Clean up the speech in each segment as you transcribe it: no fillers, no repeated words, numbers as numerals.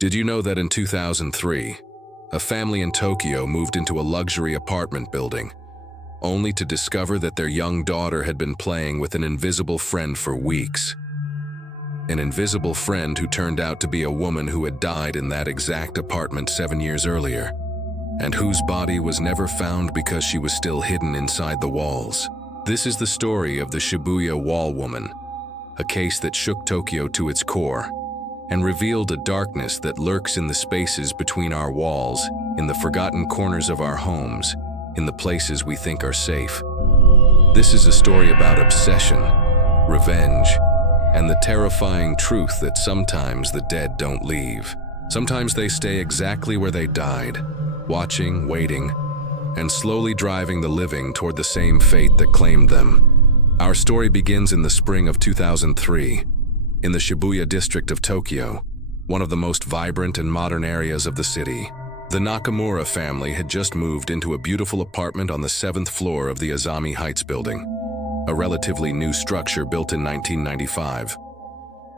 Did you know that in 2003, a family in Tokyo moved into a luxury apartment building, only to discover that their young daughter had been playing with an invisible friend for weeks? An invisible friend who turned out to be a woman who had died in that exact apartment 7 years earlier, and whose body was never found because she was still hidden inside the walls. This is the story of the Shibuya Wall Woman, a case that shook Tokyo to its core and revealed a darkness that lurks in the spaces between our walls, in the forgotten corners of our homes, in the places we think are safe. This is a story about obsession, revenge, and the terrifying truth that sometimes the dead don't leave. Sometimes they stay exactly where they died, watching, waiting, and slowly driving the living toward the same fate that claimed them. Our story begins in the spring of 2003, in the Shibuya district of Tokyo, one of the most vibrant and modern areas of the city. The Nakamura family had just moved into a beautiful apartment on the 7th floor of the Azami Heights building, a relatively new structure built in 1995.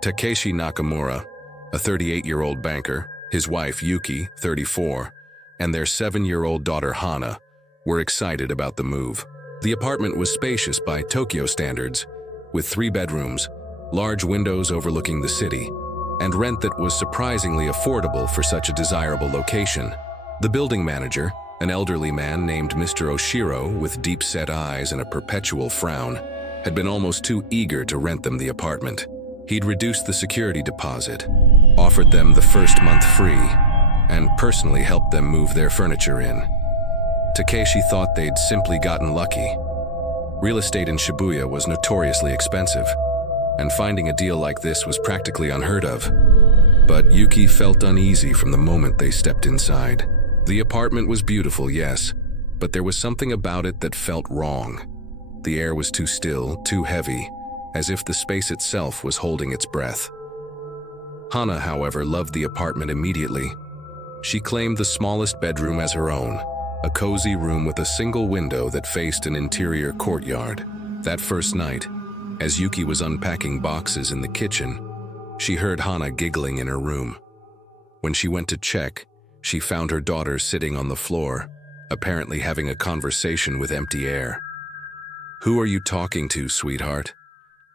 Takeshi Nakamura, a 38-year-old banker, his wife Yuki, 34, and their 7-year-old daughter Hana, were excited about the move. The apartment was spacious by Tokyo standards, with 3 bedrooms, large windows overlooking the city, and rent that was surprisingly affordable for such a desirable location. The building manager, an elderly man named Mr. Oshiro with deep-set eyes and a perpetual frown, had been almost too eager to rent them the apartment. He'd reduced the security deposit, offered them the first month free, and personally helped them move their furniture in. Takeshi thought they'd simply gotten lucky. Real estate in Shibuya was notoriously expensive, and finding a deal like this was practically unheard of. But Yuki felt uneasy from the moment they stepped inside. The apartment was beautiful, yes, but there was something about it that felt wrong. The air was too still, too heavy, as if the space itself was holding its breath. Hana, however, loved the apartment immediately. She claimed the smallest bedroom as her own, a cozy room with a single window that faced an interior courtyard. That first night, as Yuki was unpacking boxes in the kitchen, she heard Hana giggling in her room. When she went to check, she found her daughter sitting on the floor, apparently having a conversation with empty air. "Who are you talking to, sweetheart?"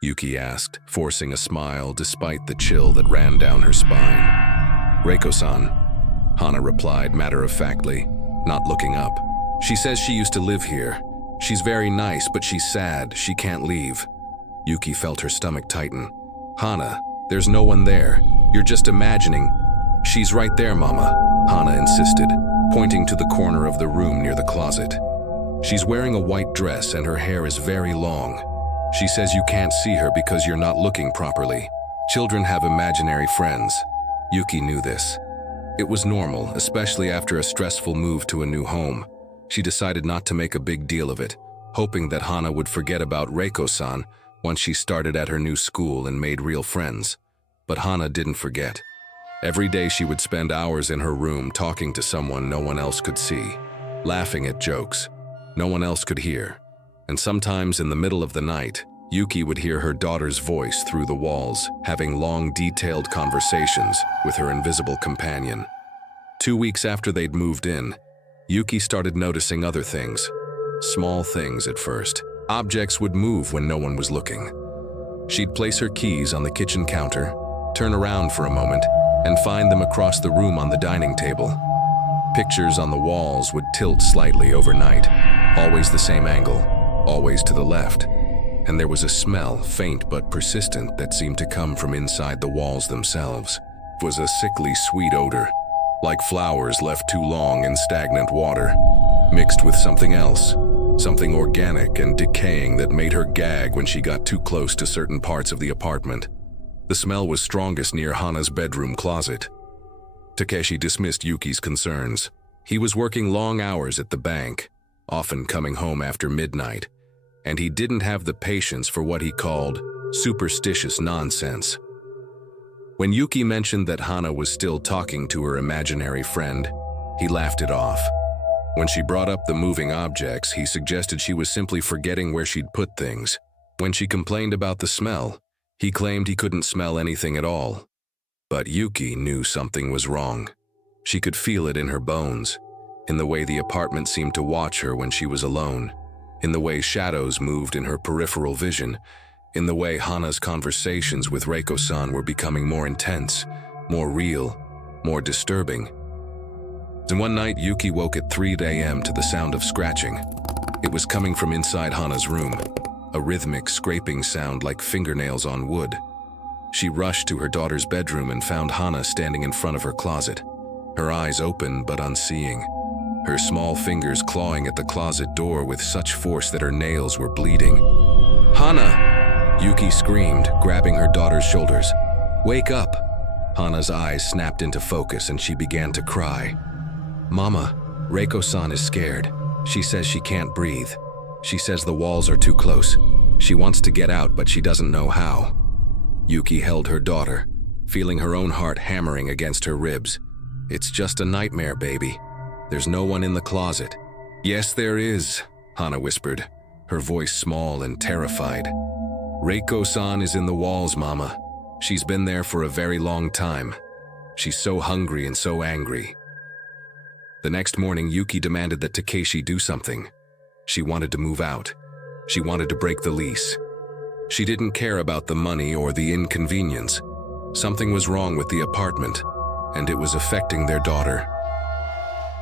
Yuki asked, forcing a smile despite the chill that ran down her spine. "Reiko-san," Hana replied matter-of-factly, not looking up. "She says she used to live here. She's very nice, but she's sad. She can't leave." Yuki felt her stomach tighten. "Hana, there's no one there. You're just imagining." "She's right there, Mama," Hana insisted, pointing to the corner of the room near the closet. "She's wearing a white dress and her hair is very long. She says you can't see her because you're not looking properly. Children have imaginary friends." Yuki knew this. It was normal, especially after a stressful move to a new home. She decided not to make a big deal of it, hoping that Hana would forget about Reiko-san once she started at her new school and made real friends. But Hana didn't forget. Every day she would spend hours in her room talking to someone no one else could see, laughing at jokes no one else could hear. And sometimes in the middle of the night, Yuki would hear her daughter's voice through the walls, having long, detailed conversations with her invisible companion. 2 weeks after they'd moved in, Yuki started noticing other things. Small things at first. Objects would move when no one was looking. She'd place her keys on the kitchen counter, turn around for a moment, and find them across the room on the dining table. Pictures on the walls would tilt slightly overnight, always the same angle, always to the left. And there was a smell, faint but persistent, that seemed to come from inside the walls themselves. It was a sickly sweet odor, like flowers left too long in stagnant water, mixed with something else, something organic and decaying that made her gag when she got too close to certain parts of the apartment. The smell was strongest near Hana's bedroom closet. Takeshi dismissed Yuki's concerns. He was working long hours at the bank, often coming home after midnight, and he didn't have the patience for what he called superstitious nonsense. When Yuki mentioned that Hana was still talking to her imaginary friend, he laughed it off. When she brought up the moving objects, he suggested she was simply forgetting where she'd put things. When she complained about the smell, he claimed he couldn't smell anything at all. But Yuki knew something was wrong. She could feel it in her bones, in the way the apartment seemed to watch her when she was alone, in the way shadows moved in her peripheral vision, in the way Hana's conversations with Reiko-san were becoming more intense, more real, more disturbing. And one night, Yuki woke at 3 a.m. to the sound of scratching. It was coming from inside Hana's room, a rhythmic scraping sound like fingernails on wood. She rushed to her daughter's bedroom and found Hana standing in front of her closet, her eyes open but unseeing, her small fingers clawing at the closet door with such force that her nails were bleeding. "Hana!" Yuki screamed, grabbing her daughter's shoulders. "Wake up!" Hana's eyes snapped into focus and she began to cry. "Mama, Reiko-san is scared. She says she can't breathe. She says the walls are too close. She wants to get out, but she doesn't know how." Yuki held her daughter, feeling her own heart hammering against her ribs. "It's just a nightmare, baby. There's no one in the closet." "Yes, there is," Hana whispered, her voice small and terrified. "Reiko-san is in the walls, Mama. She's been there for a very long time. She's so hungry and so angry." The next morning, Yuki demanded that Takeshi do something. She wanted to move out. She wanted to break the lease. She didn't care about the money or the inconvenience. Something was wrong with the apartment, and it was affecting their daughter.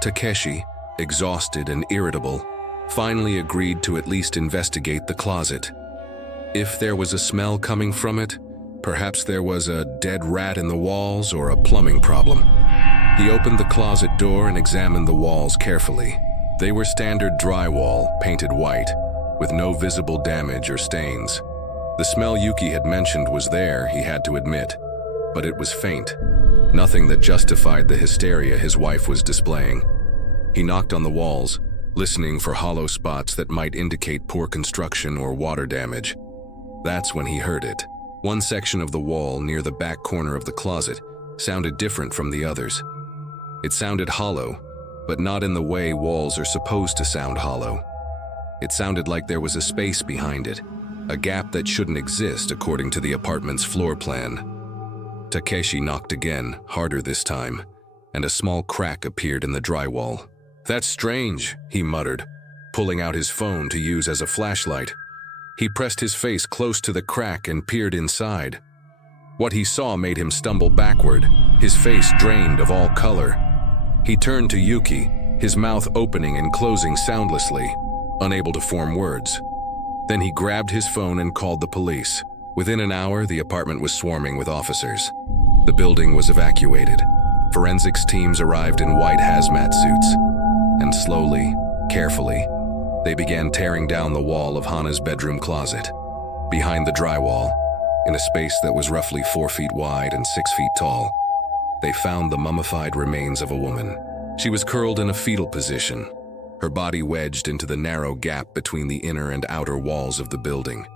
Takeshi, exhausted and irritable, finally agreed to at least investigate the closet. If there was a smell coming from it, perhaps there was a dead rat in the walls or a plumbing problem. He opened the closet door and examined the walls carefully. They were standard drywall, painted white, with no visible damage or stains. The smell Yuki had mentioned was there, he had to admit, but it was faint, nothing that justified the hysteria his wife was displaying. He knocked on the walls, listening for hollow spots that might indicate poor construction or water damage. That's when he heard it. One section of the wall near the back corner of the closet sounded different from the others. It sounded hollow, but not in the way walls are supposed to sound hollow. It sounded like there was a space behind it, a gap that shouldn't exist according to the apartment's floor plan. Takeshi knocked again, harder this time, and a small crack appeared in the drywall. "That's strange," he muttered, pulling out his phone to use as a flashlight. He pressed his face close to the crack and peered inside. What he saw made him stumble backward, his face drained of all color. He turned to Yuki, his mouth opening and closing soundlessly, unable to form words. Then he grabbed his phone and called the police. Within an hour, the apartment was swarming with officers. The building was evacuated. Forensics teams arrived in white hazmat suits. And slowly, carefully, they began tearing down the wall of Hana's bedroom closet. Behind the drywall, in a space that was roughly 4 feet wide and 6 feet tall, they found the mummified remains of a woman. She was curled in a fetal position, her body wedged into the narrow gap between the inner and outer walls of the building.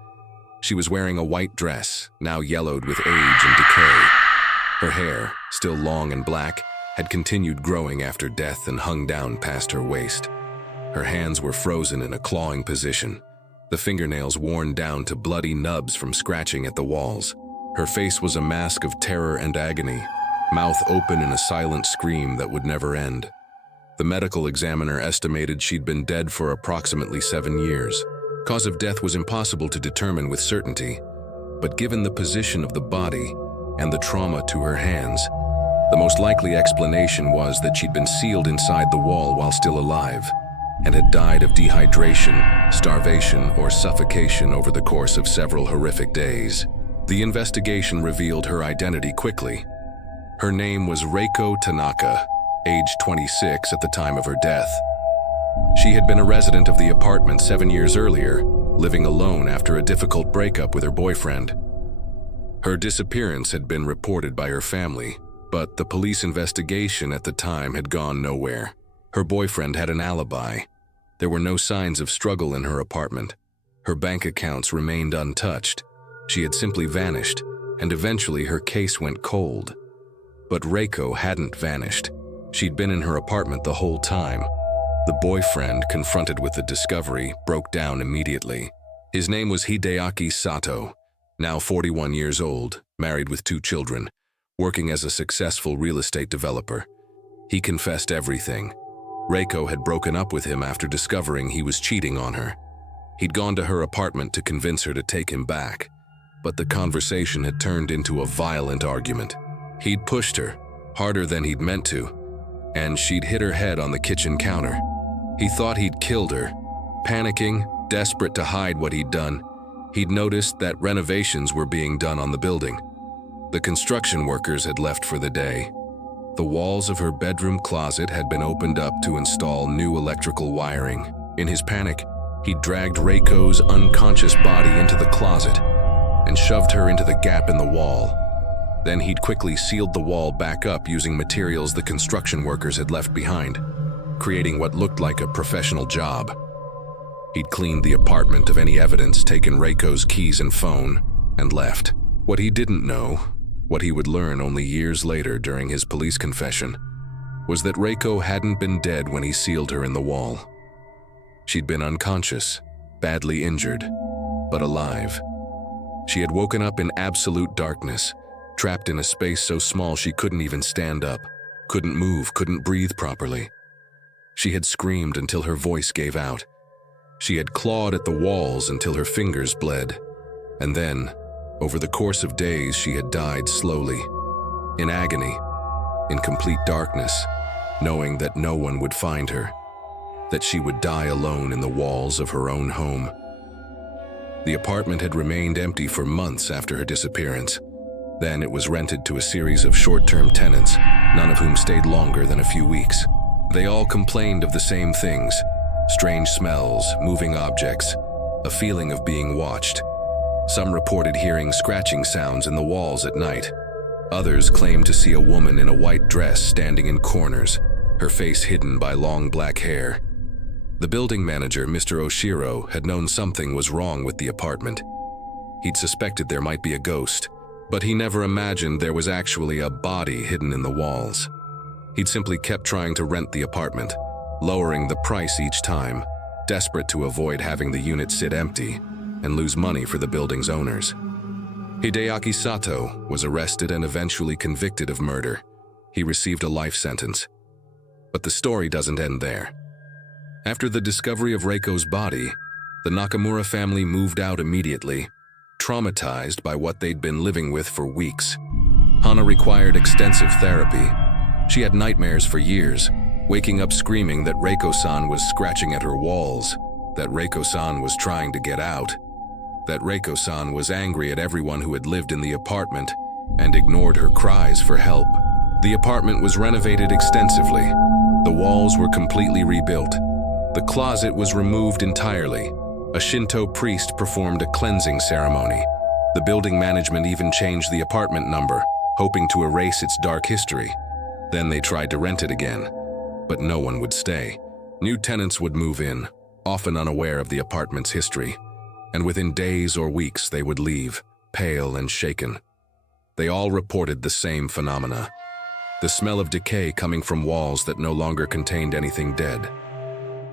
She was wearing a white dress, now yellowed with age and decay. Her hair, still long and black, had continued growing after death and hung down past her waist. Her hands were frozen in a clawing position, the fingernails worn down to bloody nubs from scratching at the walls. Her face was a mask of terror and agony, mouth open in a silent scream that would never end. The medical examiner estimated she'd been dead for approximately 7 years. Cause of death was impossible to determine with certainty, but given the position of the body and the trauma to her hands, the most likely explanation was that she'd been sealed inside the wall while still alive, and had died of dehydration, starvation, or suffocation over the course of several horrific days. The investigation revealed her identity quickly. Her name was Reiko Tanaka, age 26 at the time of her death. She had been a resident of the apartment 7 years earlier, living alone after a difficult breakup with her boyfriend. Her disappearance had been reported by her family, but the police investigation at the time had gone nowhere. Her boyfriend had an alibi. There were no signs of struggle in her apartment. Her bank accounts remained untouched. She had simply vanished, and eventually her case went cold. But Reiko hadn't vanished. She'd been in her apartment the whole time. The boyfriend, confronted with the discovery, broke down immediately. His name was Hideaki Sato, now 41 years old, married with 2 children. working as a successful real estate developer. He confessed everything. Reiko had broken up with him after discovering he was cheating on her. He'd gone to her apartment to convince her to take him back, but the conversation had turned into a violent argument. He'd pushed her, harder than he'd meant to, and she'd hit her head on the kitchen counter. He thought he'd killed her. Panicking, desperate to hide what he'd done, he'd noticed that renovations were being done on the building. The construction workers had left for the day. The walls of her bedroom closet had been opened up to install new electrical wiring. In his panic, he dragged Reiko's unconscious body into the closet and shoved her into the gap in the wall. Then he'd quickly sealed the wall back up using materials the construction workers had left behind, creating what looked like a professional job. He'd cleaned the apartment of any evidence, taken Reiko's keys and phone, and left. What he didn't know, what he would learn only years later during his police confession, was that Reiko hadn't been dead when he sealed her in the wall. She'd been unconscious, badly injured, but alive. She had woken up in absolute darkness, trapped in a space so small she couldn't even stand up, couldn't move, couldn't breathe properly. She had screamed until her voice gave out. She had clawed at the walls until her fingers bled. And then, over the course of days, she had died slowly, in agony, in complete darkness, knowing that no one would find her, that she would die alone in the walls of her own home. The apartment had remained empty for months after her disappearance. Then it was rented to a series of short-term tenants, none of whom stayed longer than a few weeks. They all complained of the same things: strange smells, moving objects, a feeling of being watched. Some reported hearing scratching sounds in the walls at night. Others claimed to see a woman in a white dress standing in corners, her face hidden by long black hair. The building manager, Mr. Oshiro, had known something was wrong with the apartment. He'd suspected there might be a ghost, but he never imagined there was actually a body hidden in the walls. He'd simply kept trying to rent the apartment, lowering the price each time, desperate to avoid having the unit sit empty and lose money for the building's owners. Hideaki Sato was arrested and eventually convicted of murder. He received a life sentence. But the story doesn't end there. After the discovery of Reiko's body, the Nakamura family moved out immediately, traumatized by what they'd been living with for weeks. Hana required extensive therapy. She had nightmares for years, waking up screaming that Reiko-san was scratching at her walls, that Reiko-san was trying to get out, that Reiko-san was angry at everyone who had lived in the apartment and ignored her cries for help. The apartment was renovated extensively. The walls were completely rebuilt. The closet was removed entirely. A Shinto priest performed a cleansing ceremony. The building management even changed the apartment number, hoping to erase its dark history. Then they tried to rent it again, but no one would stay. New tenants would move in, often unaware of the apartment's history, and within days or weeks they would leave, pale and shaken. They all reported the same phenomena: the smell of decay coming from walls that no longer contained anything dead,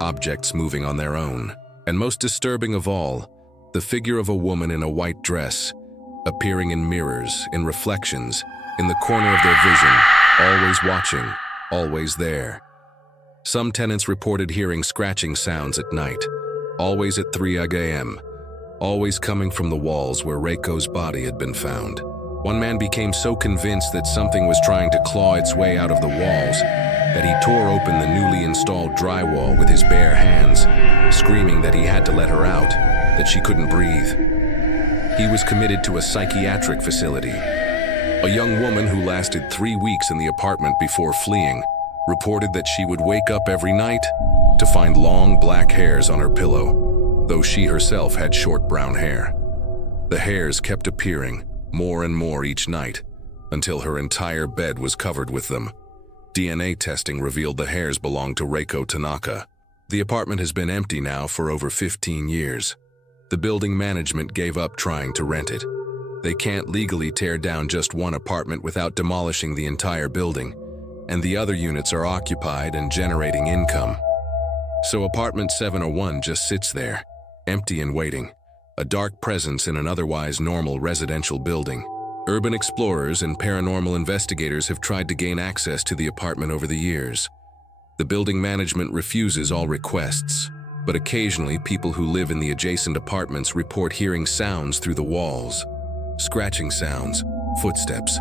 objects moving on their own, and most disturbing of all, the figure of a woman in a white dress, appearing in mirrors, in reflections, in the corner of their vision, always watching, always there. Some tenants reported hearing scratching sounds at night, always at 3 a.m., always coming from the walls where Reiko's body had been found. One man became so convinced that something was trying to claw its way out of the walls that he tore open the newly installed drywall with his bare hands, screaming that he had to let her out, that she couldn't breathe. He was committed to a psychiatric facility. A young woman who lasted 3 weeks in the apartment before fleeing reported that she would wake up every night to find long black hairs on her pillow, though she herself had short brown hair. The hairs kept appearing, more and more each night, until her entire bed was covered with them. DNA testing revealed the hairs belonged to Reiko Tanaka. The apartment has been empty now for over 15 years. The building management gave up trying to rent it. They can't legally tear down just one apartment without demolishing the entire building, and the other units are occupied and generating income. So apartment 701 just sits there, empty and waiting, a dark presence in an otherwise normal residential building. Urban explorers and paranormal investigators have tried to gain access to the apartment over the years. The building management refuses all requests, but occasionally people who live in the adjacent apartments report hearing sounds through the walls, scratching sounds, footsteps,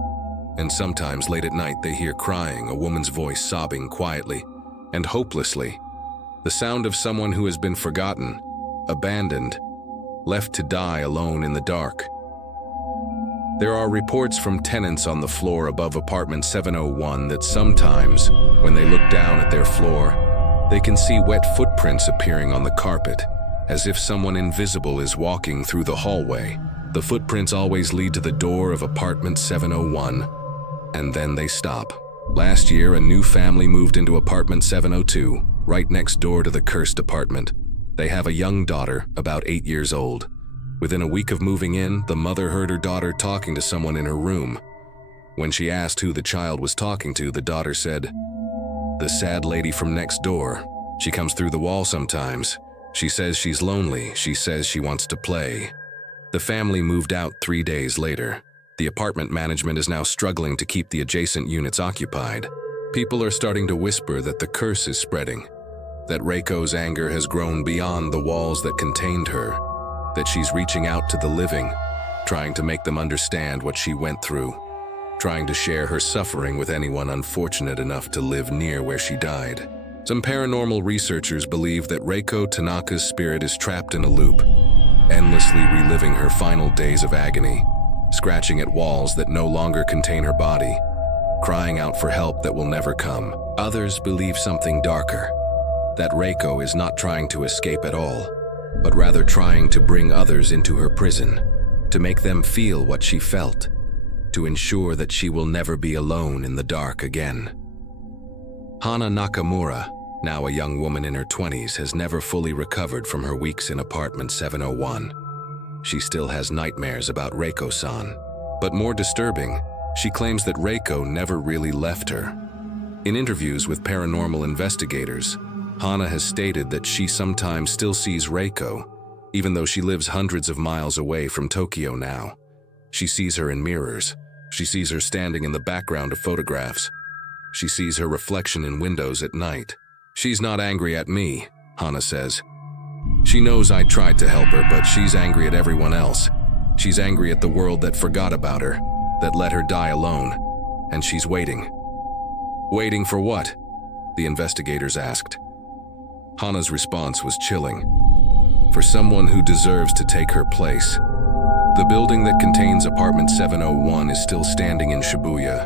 and sometimes late at night they hear crying, a woman's voice sobbing quietly and hopelessly, the sound of someone who has been forgotten, abandoned, left to die alone in the dark. There are reports from tenants on the floor above apartment 701 that sometimes, when they look down at their floor, they can see wet footprints appearing on the carpet, as if someone invisible is walking through the hallway. The footprints always lead to the door of apartment 701, and then they stop. Last year, a new family moved into apartment 702, right next door to the cursed apartment. They have a young daughter, about 8 years old. Within a week of moving in, the mother heard her daughter talking to someone in her room. When she asked who the child was talking to, the daughter said, "The sad lady from next door. She comes through the wall sometimes. She says she's lonely. She says she wants to play." The family moved out 3 days later. The apartment management is now struggling to keep the adjacent units occupied. People are starting to whisper that the curse is spreading, that Reiko's anger has grown beyond the walls that contained her, that she's reaching out to the living, trying to make them understand what she went through, trying to share her suffering with anyone unfortunate enough to live near where she died. Some paranormal researchers believe that Reiko Tanaka's spirit is trapped in a loop, endlessly reliving her final days of agony, scratching at walls that no longer contain her body, crying out for help that will never come. Others believe something darker, that Reiko is not trying to escape at all, but rather trying to bring others into her prison, to make them feel what she felt, to ensure that she will never be alone in the dark again. Hana Nakamura, now a young woman in her 20s, has never fully recovered from her weeks in apartment 701. She still has nightmares about Reiko-san, but more disturbing, she claims that Reiko never really left her. In interviews with paranormal investigators, Hana has stated that she sometimes still sees Reiko, even though she lives hundreds of miles away from Tokyo now. She sees her in mirrors. She sees her standing in the background of photographs. She sees her reflection in windows at night. "She's not angry at me," Hana says. "She knows I tried to help her, but she's angry at everyone else. She's angry at the world that forgot about her, that let her die alone. And she's waiting." "Waiting for what?" the investigators asked. Hana's response was chilling. "For someone who deserves to take her place." The building that contains apartment 701 is still standing in Shibuya,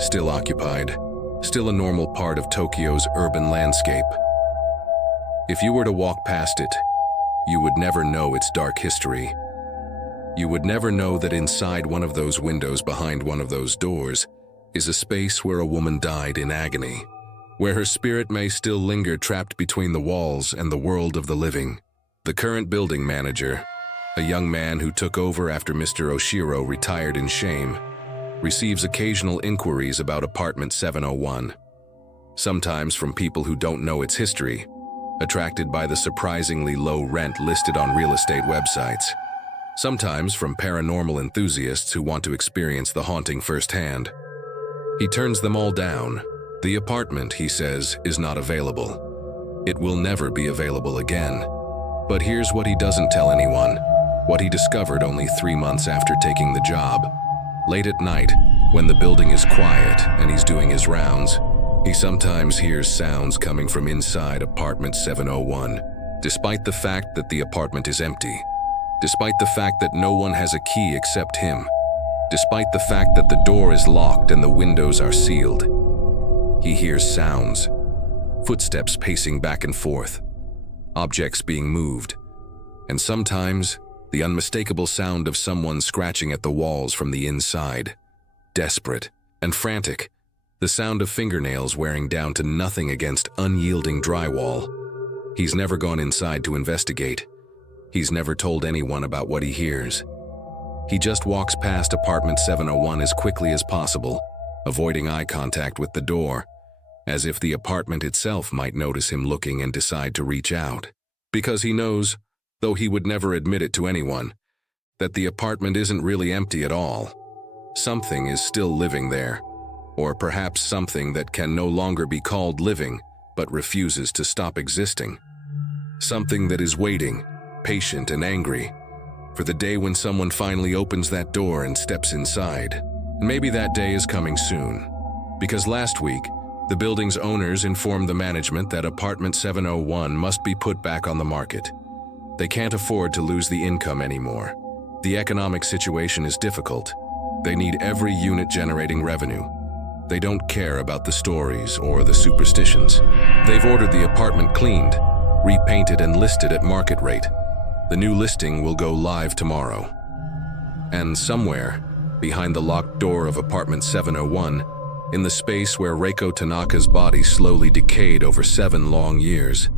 still occupied, still a normal part of Tokyo's urban landscape. If you were to walk past it, you would never know its dark history. You would never know that inside one of those windows, behind one of those doors, is a space where a woman died in agony, where her spirit may still linger trapped between the walls and the world of the living. The current building manager, a young man who took over after Mr. Oshiro retired in shame, receives occasional inquiries about apartment 701, sometimes from people who don't know its history, attracted by the surprisingly low rent listed on real estate websites, sometimes from paranormal enthusiasts who want to experience the haunting firsthand. He turns them all down. The apartment, he says, is not available. It will never be available again. But here's what he doesn't tell anyone, what he discovered only 3 months after taking the job. Late at night, when the building is quiet and he's doing his rounds, he sometimes hears sounds coming from inside apartment 701, despite the fact that the apartment is empty, despite the fact that no one has a key except him, despite the fact that the door is locked and the windows are sealed. He hears sounds, footsteps pacing back and forth, objects being moved, and sometimes the unmistakable sound of someone scratching at the walls from the inside, desperate and frantic, the sound of fingernails wearing down to nothing against unyielding drywall. He's never gone inside to investigate. He's never told anyone about what he hears. He just walks past apartment 701 as quickly as possible, avoiding eye contact with the door, as if the apartment itself might notice him looking and decide to reach out. Because he knows, though he would never admit it to anyone, that the apartment isn't really empty at all. Something is still living there, or perhaps something that can no longer be called living, but refuses to stop existing. Something that is waiting, patient and angry, for the day when someone finally opens that door and steps inside. And maybe that day is coming soon, because last week, the building's owners informed the management that apartment 701 must be put back on the market. They can't afford to lose the income anymore. The economic situation is difficult. They need every unit generating revenue. They don't care about the stories or the superstitions. They've ordered the apartment cleaned, repainted and listed at market rate. The new listing will go live tomorrow. And somewhere, behind the locked door of apartment 701, in the space where Reiko Tanaka's body slowly decayed over 7 long years,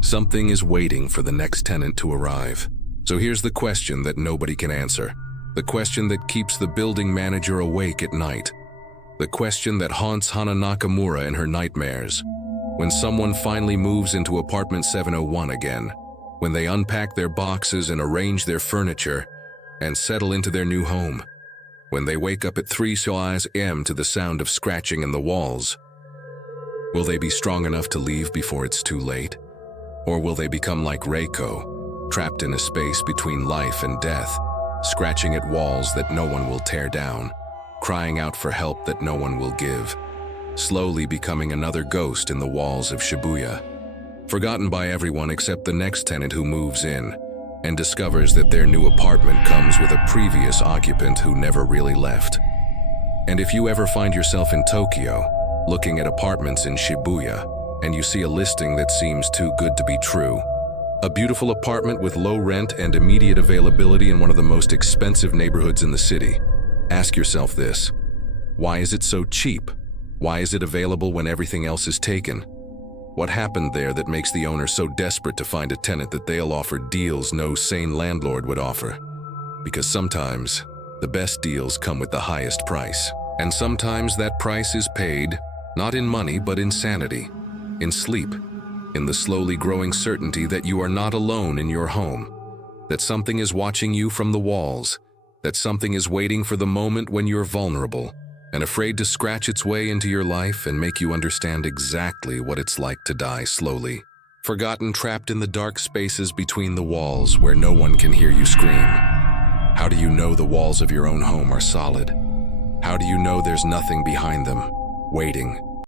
something is waiting for the next tenant to arrive. So here's the question that nobody can answer. The question that keeps the building manager awake at night. The question that haunts Hana Nakamura in her nightmares. When someone finally moves into apartment 701 again, when they unpack their boxes and arrange their furniture and settle into their new home, when they wake up at 3 a.m. to the sound of scratching in the walls, will they be strong enough to leave before it's too late? Or will they become like Reiko, trapped in a space between life and death, scratching at walls that no one will tear down, crying out for help that no one will give, slowly becoming another ghost in the walls of Shibuya, forgotten by everyone except the next tenant who moves in and discovers that their new apartment comes with a previous occupant who never really left. And if you ever find yourself in Tokyo, looking at apartments in Shibuya, and you see a listing that seems too good to be true, a beautiful apartment with low rent and immediate availability in one of the most expensive neighborhoods in the city, ask yourself this: why is it so cheap? Why is it available when everything else is taken? What happened there that makes the owner so desperate to find a tenant that they'll offer deals no sane landlord would offer? Because sometimes, the best deals come with the highest price. And sometimes that price is paid, not in money but in sanity, in sleep, in the slowly growing certainty that you are not alone in your home, that something is watching you from the walls, that something is waiting for the moment when you're vulnerable and afraid to scratch its way into your life and make you understand exactly what it's like to die slowly, forgotten, trapped in the dark spaces between the walls where no one can hear you scream. How do you know the walls of your own home are solid? How do you know there's nothing behind them, waiting,